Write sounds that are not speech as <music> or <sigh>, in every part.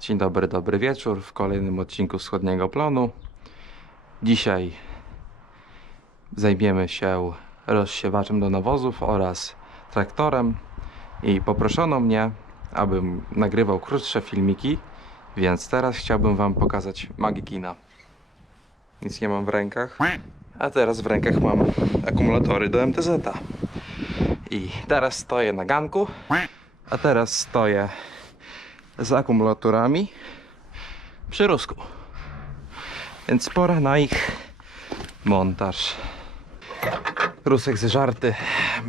Dzień dobry, dobry wieczór w kolejnym odcinku Wschodniego Planu. Dzisiaj zajmiemy się rozsiewaczem do nawozów oraz traktorem i poproszono mnie, abym nagrywał krótsze filmiki, więc teraz chciałbym Wam pokazać magię kina. Nic nie mam w rękach, a teraz w rękach mam akumulatory do MTZ-a. I teraz stoję na ganku, a teraz stoję z akumulatorami przy rusku. Więc pora na ich montaż. Rusek zeżarty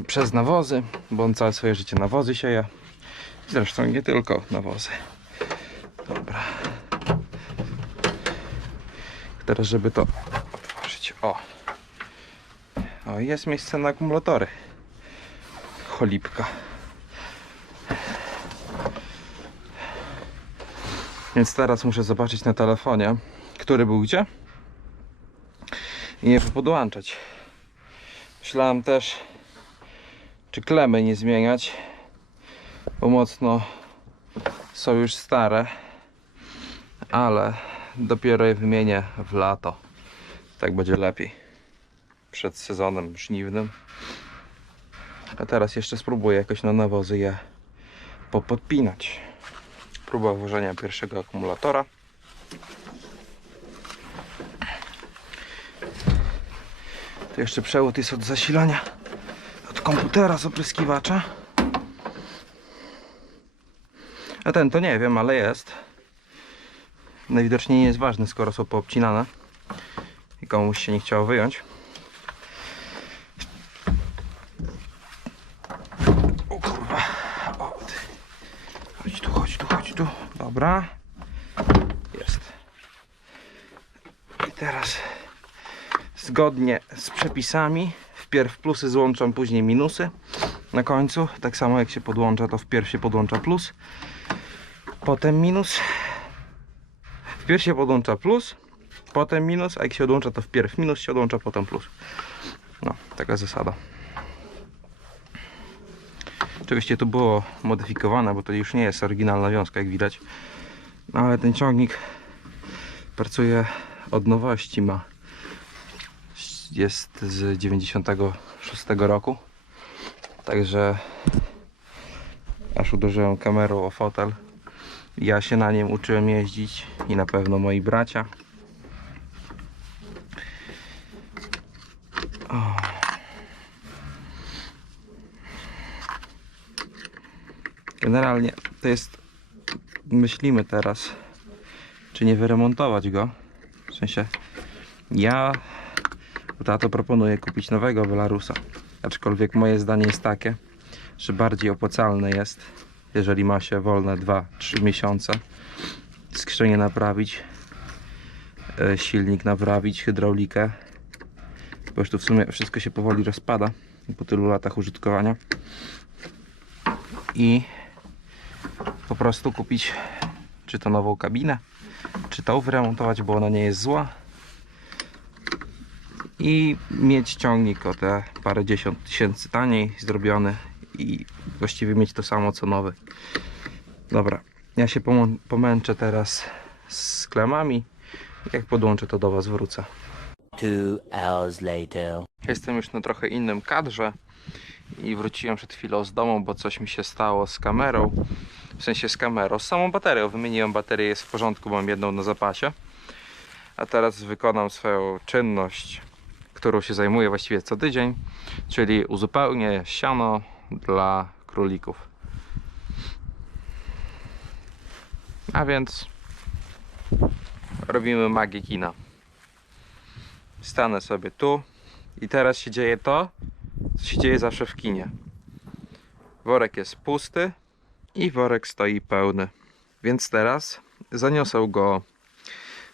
przez nawozy, bo on całe swoje życie nawozy sieje. Zresztą nie tylko nawozy. Dobra. Teraz, żeby to otworzyć. O. O, jest miejsce na akumulatory. Cholipka. Więc teraz muszę zobaczyć na telefonie, który był gdzie i je podłączać. Myślałem też, czy klemy nie zmieniać, bo mocno są już stare, ale dopiero je wymienię w lato. Tak będzie lepiej. Przed sezonem żniwnym. A teraz jeszcze spróbuję jakoś na nawozy je popodpinać. Próba włożenia pierwszego akumulatora. Tu jeszcze przewód jest od zasilania od komputera z opryskiwacza. A ten to nie wiem, ale jest. Najwidoczniej nie jest ważny, skoro są poobcinane i komuś się nie chciało wyjąć. O kurwa. O, ty. Chodź tu, chodź tu, chodź tu. Dobra. Jest. I teraz zgodnie z przepisami wpierw plusy złączam, później minusy na końcu. Tak samo jak się podłącza, to wpierw się podłącza plus, potem minus. Wpierw się podłącza plus, potem minus, a jak się odłącza, to wpierw minus się odłącza, potem plus. No, taka zasada. Oczywiście to było modyfikowane, bo to już nie jest oryginalna wiązka, jak widać. No, ale ten ciągnik pracuje od nowości, ma jest z 96 roku. Także aż uderzyłem kamerą o fotel. Ja się na nim uczyłem jeździć i na pewno moi bracia. O. Generalnie to jest myślimy teraz czy nie wyremontować go. W sensie ja tato proponuje kupić nowego Belarusa. Aczkolwiek moje zdanie jest takie, że bardziej opłacalne jest, jeżeli ma się wolne 2-3 miesiące, skrzynię naprawić, e, silnik naprawić, hydraulikę, bo już tu w sumie wszystko się powoli rozpada po tylu latach użytkowania i po prostu kupić czy to nową kabinę, czy tą wyremontować, bo ona nie jest zła i mieć ciągnik o te parę dziesiąt tysięcy taniej zrobiony i właściwie mieć to samo co nowy. Dobra, ja się pomęczę teraz z klemami. Jak podłączę to do Was wrócę. Two hours later. Jestem już na trochę innym kadrze i wróciłem przed chwilą z domu, bo coś mi się stało z kamerą. W sensie z kamerą, z samą baterią. Wymieniłem baterię, jest w porządku, mam jedną na zapasie. A teraz wykonam swoją czynność, którą się zajmuję właściwie co tydzień, czyli uzupełnię siano dla królików. A więc robimy magię kina. Stanę sobie tu i teraz się dzieje to, co się dzieje zawsze w kinie. Worek jest pusty i worek stoi pełny. Więc teraz zaniosę go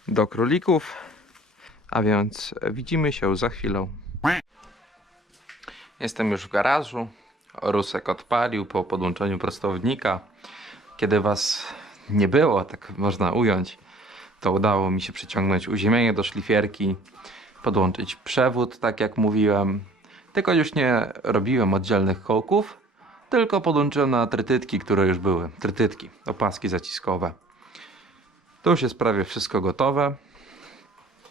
do królików, a więc widzimy się za chwilę. Jestem już w garażu. Rusek odpalił po podłączeniu prostownika. Kiedy was nie było, tak można ująć, to udało mi się przyciągnąć uziemienie do szlifierki, podłączyć przewód, tak jak mówiłem. Tylko już nie robiłem oddzielnych kołków, tylko podłączyłem na trytytki, które już były. Trytytki, opaski zaciskowe. Tu już jest prawie wszystko gotowe.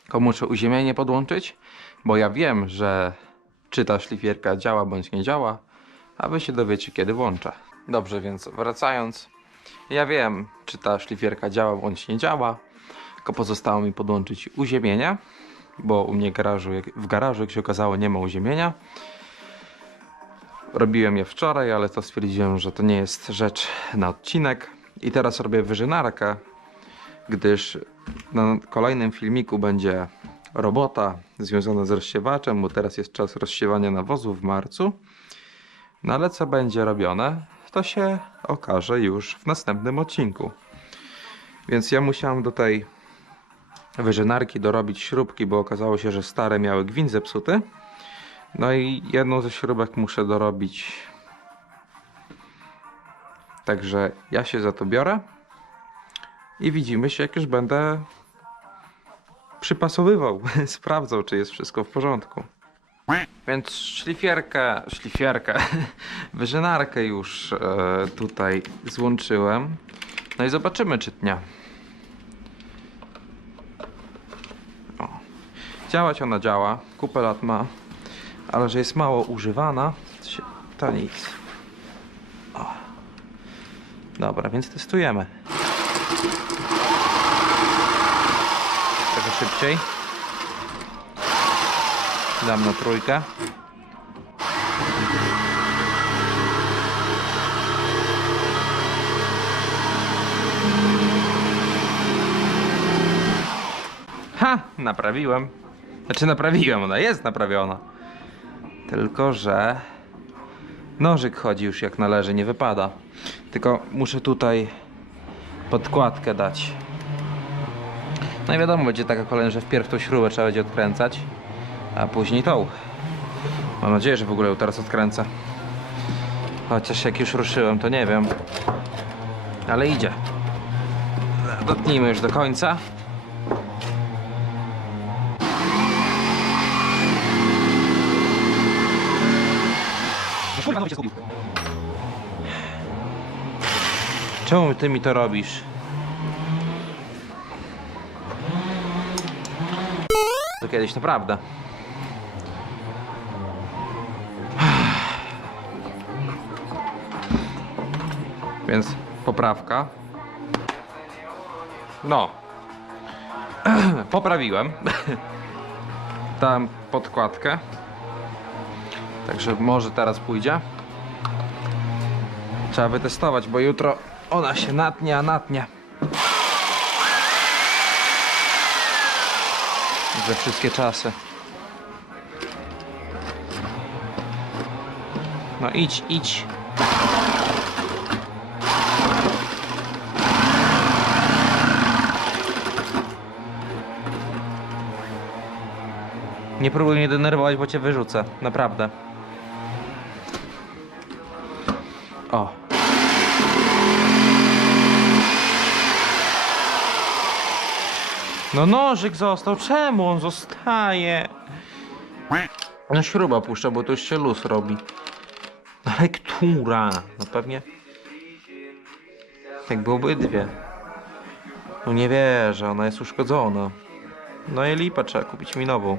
Tylko muszę uziemienie podłączyć, bo ja wiem, że czy ta szlifierka działa bądź nie działa, a wy się dowiecie kiedy włącza. Dobrze, więc wracając, ja wiem, czy ta szlifierka działa bądź nie działa, tylko pozostało mi podłączyć uziemienie, bo u mnie garażu, w garażu, jak się okazało, nie ma uziemienia. Robiłem je wczoraj, ale to stwierdziłem, że to nie jest rzecz na odcinek. I teraz robię wyżynarkę, gdyż na kolejnym filmiku będzie robota związana z rozsiewaczem, bo teraz jest czas rozsiewania nawozów w marcu. No ale co będzie robione, to się okaże już w następnym odcinku. Więc ja musiałem do tej wyżynarki dorobić śrubki, bo okazało się, że stare miały gwint zepsuty. No i jedną ze śrubek muszę dorobić. Także ja się za to biorę. I widzimy się, jak już będę przypasowywał, <laughs> sprawdzał, czy jest wszystko w porządku. Więc szlifierkę, szlifierkę, <laughs> wyżynarkę już e, tutaj złączyłem. No i zobaczymy, czy dnia. O. Działać ona działa, kupę lat ma, ale że jest mało używana, to, nic. O. Dobra, więc testujemy. Trochę szybciej. Dam na trójkę. Ha! Naprawiłem. Znaczy naprawiłem, ona jest naprawiona. Tylko, że nożyk chodzi już jak należy, nie wypada. Tylko muszę tutaj podkładkę dać. No i wiadomo, będzie taka kolejna, że wpierw tą śrubę trzeba będzie odkręcać, a później tą. Mam nadzieję, że w ogóle ją teraz odkręcę. Chociaż jak już ruszyłem, to nie wiem. Ale idzie. Dotnijmy już do końca. Czemu ty mi to robisz? To kiedyś naprawdę. Więc poprawka. No. <clears throat> Poprawiłem. <clears throat> Dałem podkładkę. Także może teraz pójdzie. Trzeba wytestować, bo jutro ona się natnie, a natnie. Ze wszystkie czasy. No idź, idź. Nie próbuj mnie denerwować, bo cię wyrzucę. Naprawdę. No nożyk został. Czemu on zostaje? No śruba puszcza, bo to już się luz robi. No Ale która? No pewnie... Jakby obydwie. No nie wierzę, ona jest uszkodzona. No i lipa, trzeba kupić mi nową.